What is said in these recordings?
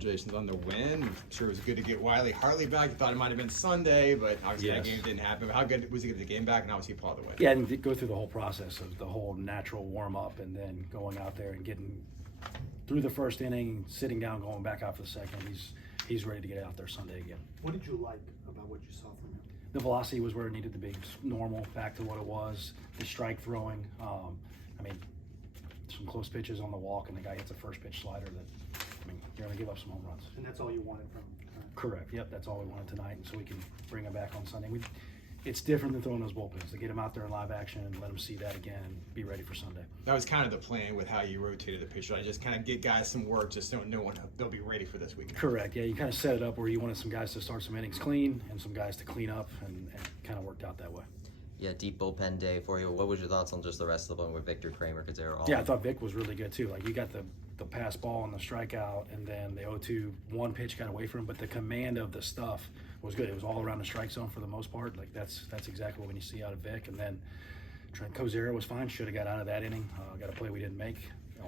Congratulations on the win. I'm sure it was good to get Wiley Hartley back. You thought it might have been Sunday, but obviously that game didn't happen. But how good was it to get the game back and obviously pull out the win? Yeah, and go through the whole process of the whole natural warm-up and then going out there and getting through the first inning, sitting down, going back out for the second. He's ready to get out there Sunday again. What did you like about what you saw from him? The velocity was where it needed to be, normal, back to what it was. The strike throwing, some close pitches on the walk, and the guy hits a first pitch slider that, you're going to give up some home runs. And that's all you wanted from him? Correct. Yep, that's all we wanted tonight, and so we can bring him back on Sunday. It's different than throwing those bullpens. To get him out there in live action and let him see that again and be ready for Sunday. That was kind of the plan with how you rotated the pitcher. I just kind of get guys some work, just so no one they'll be ready for this weekend. Correct. Yeah, you kind of set it up where you wanted some guys to start some innings clean and some guys to clean up, and kind of worked out that way. Yeah, deep bullpen day for you. What was your thoughts on just the rest of the one with Victor Kramer? Because they were all. Yeah, I thought Vic was really good too. Like, you got the pass ball and the strikeout, and then the 0-2 one pitch got away from him, but the command of the stuff was good. It was all around the strike zone for the most part. Like, that's exactly what you see out of Vic. And then Trent Kozera was fine. Should have got out of that inning. Got a play we didn't make,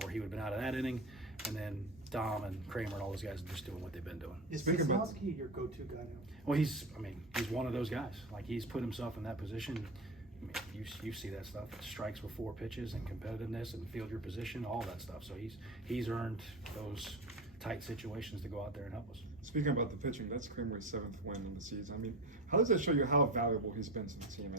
or he would have been out of that inning. And then Dom and Kramer and all those guys are just doing what they've been doing. Is Wisnowski your go-to guy now? Well, he's one of those guys. Like, he's put himself in that position. You see that stuff. Strikes with 4 pitches and competitiveness and field your position, all that stuff. So he's earned those tight situations to go out there and help us. Speaking about the pitching, that's Kramer's 7th win in the season. How does that show you how valuable he's been to the team?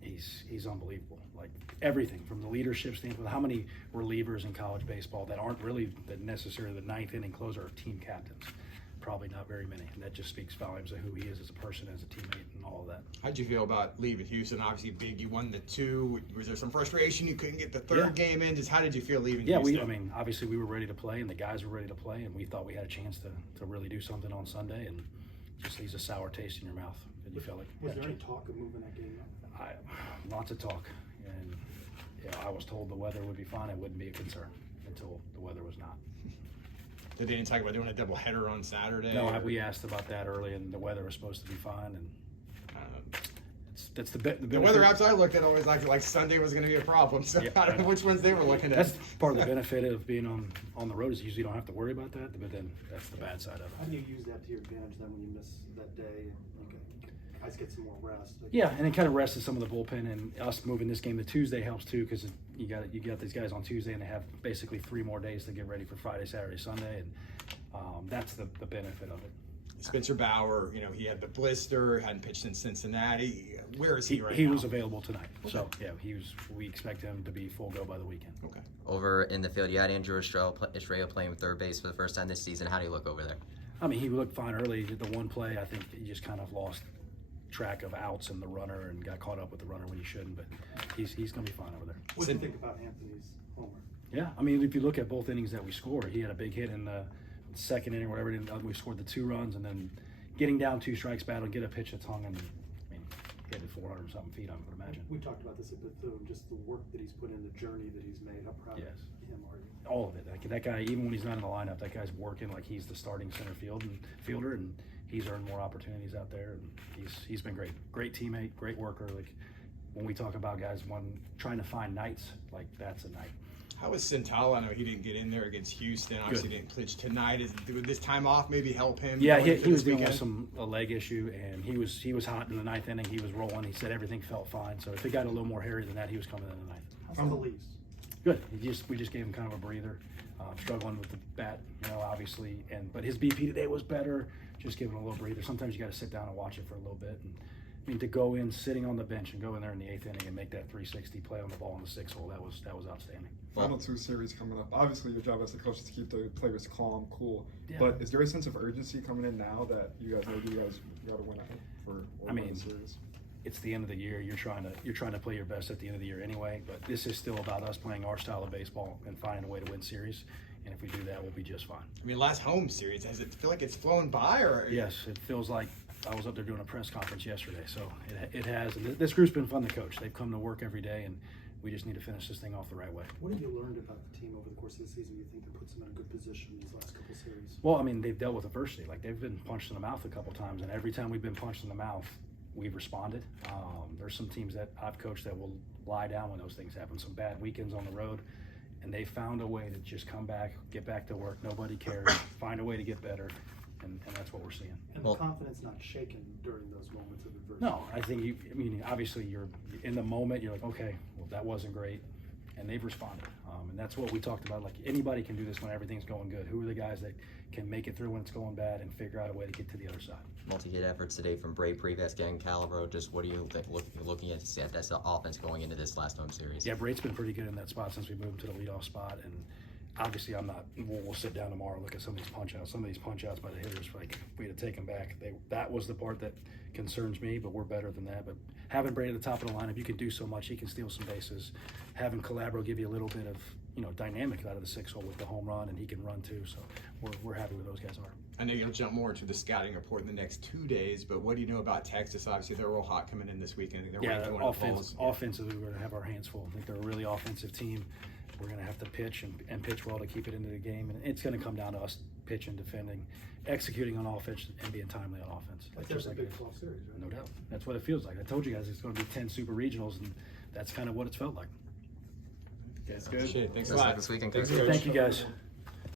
He's unbelievable. Like, everything from the leadership standpoint. How many relievers in college baseball that aren't really necessarily the 9th inning closer are team captains? Probably not very many, and that just speaks volumes of who he is as a person, as a teammate, and all of that. How'd you feel about leaving Houston? Obviously, big. You won the 2. Was there some frustration you couldn't get the 3rd game in? Just how did you feel leaving Houston? Obviously we were ready to play, and the guys were ready to play, and we thought we had a chance to really do something on Sunday, and just leaves a sour taste in your mouth. And you felt like. Was there any talk of moving that game up? Lots of talk, and I was told the weather would be fine. It wouldn't be a concern until the weather was not. They didn't talk about doing a doubleheader on Saturday? No, we asked about that early, and the weather was supposed to be fine. And that's the weather apps I looked at always like Sunday was going to be a problem. So I don't know which ones they were looking at. That's part of the benefit of being on the road, is you usually don't have to worry about that. But then that's the bad side of it. How do you use that to your advantage then when you miss that day? Guys get some more rest. Yeah, and it kind of rested some of the bullpen, and us moving this game to Tuesday helps too, because you got these guys on Tuesday, and they have basically 3 more days to get ready for Friday, Saturday, Sunday, and that's the benefit of it. Spencer Bauer, he had the blister, hadn't pitched in Cincinnati. Where is he right now? He was available tonight, so yeah, we expect him to be full go by the weekend. Okay. Over in the field, you had Andrew Estrella playing with 3rd base for the first time this season. How do you look over there? He looked fine early. The one play, I think he just kind of lost track of outs and the runner and got caught up with the runner when he shouldn't, but he's going to be fine over there. What do you think about Anthony's homer? Yeah, if you look at both innings that we scored, he had a big hit in the 2nd inning, whatever. We scored the 2 runs, and then getting down 2 strikes battle, get a pitch that's hung, and he had 400 something feet, I would imagine. We talked about this a bit too, just the work that he's put in, the journey that he's made. How proud of him are you? All of it. That guy, even when he's not in the lineup, that guy's working like he's the starting center fielder, and he's earned more opportunities out there, and he's been great teammate, great worker. Like, when we talk about guys trying to find nights, like, that's a night. How was Centala? I know he didn't get in there against Houston. Obviously didn't pitch tonight. Would this time off maybe help him? Yeah, he was dealing with a leg issue, and he was hot in the 9th inning. He was rolling. He said everything felt fine. So if it got a little more hairy than that, he was coming in the 9th. How's the Leafs? Good. We just gave him kind of a breather. Struggling with the bat, obviously, but his BP today was better. Just giving a little breather. Sometimes you got to sit down and watch it for a little bit. And to go in, sitting on the bench, and go in there in the 8th inning and make that 360 play on the ball in the 6th hole, that was outstanding. Final 2 series coming up. Obviously, your job as the coach is to keep the players calm, cool. Yeah. But is there a sense of urgency coming in now that you guys got to win out for the series? It's the end of the year. You're trying to play your best at the end of the year anyway. But this is still about us playing our style of baseball and finding a way to win series. And if we do that, we'll be just fine. Last home series, does it feel like it's flown by? Or yes, it feels like I was up there doing a press conference yesterday. So it has. And this group's been fun to coach. They've come to work every day, and we just need to finish this thing off the right way. What have you learned about the team over the course of the season you think that puts them in a good position these last couple series? Well, they've dealt with adversity. Like, they've been punched in the mouth a couple times, and every time we've been punched in the mouth, we've responded. There's some teams that I've coached that will lie down when those things happen. Some bad weekends on the road, and they found a way to just come back, get back to work. Nobody cares. Find a way to get better, and that's what we're seeing. And Well- the confidence not shaken during those moments of adversity. No, I think I mean, obviously you're in the moment. You're like, okay, well, that wasn't great, and they've responded. And that's what we talked about. Like, anybody can do this when everything's going good. Who are the guys that can make it through when it's going bad and figure out a way to get to the other side? Multi-hit efforts today from Bray Prevesca and Calabro. Just what are you looking at to see that's the offense going into this last home series? Yeah, Braid's been pretty good in that spot since we moved him to the leadoff spot, and obviously I'm not. We'll sit down tomorrow and look at some of these punch outs. Some of these punch outs by the hitters, like, if we had to take them back, that was the part that concerns me. But we're better than that. But having Braid at the top of the lineup, you can do so much. He can steal some bases. Having Calabro give you a little bit of dynamic out of the 6-hole with the home run, and he can run too. So we're happy where those guys are. I know you'll jump more into the scouting report in the next 2 days, but what do you know about Texas? Obviously, they're real hot coming in this weekend. They're ranked one of the polls. Offensively, we're going to have our hands full. I think they're a really offensive team. We're going to have to pitch and pitch well to keep it into the game, and it's going to come down to us pitching, defending, executing on offense, and being timely on offense. Like Just that's a like Big 12 series, right? no doubt. That's what it feels like. I told you guys it's going to be 10 super regionals, and that's kind of what it's felt like. That's good. Thanks Thanks a for lot. this weekend, Thanks, Coach. Coach. Thank you, guys.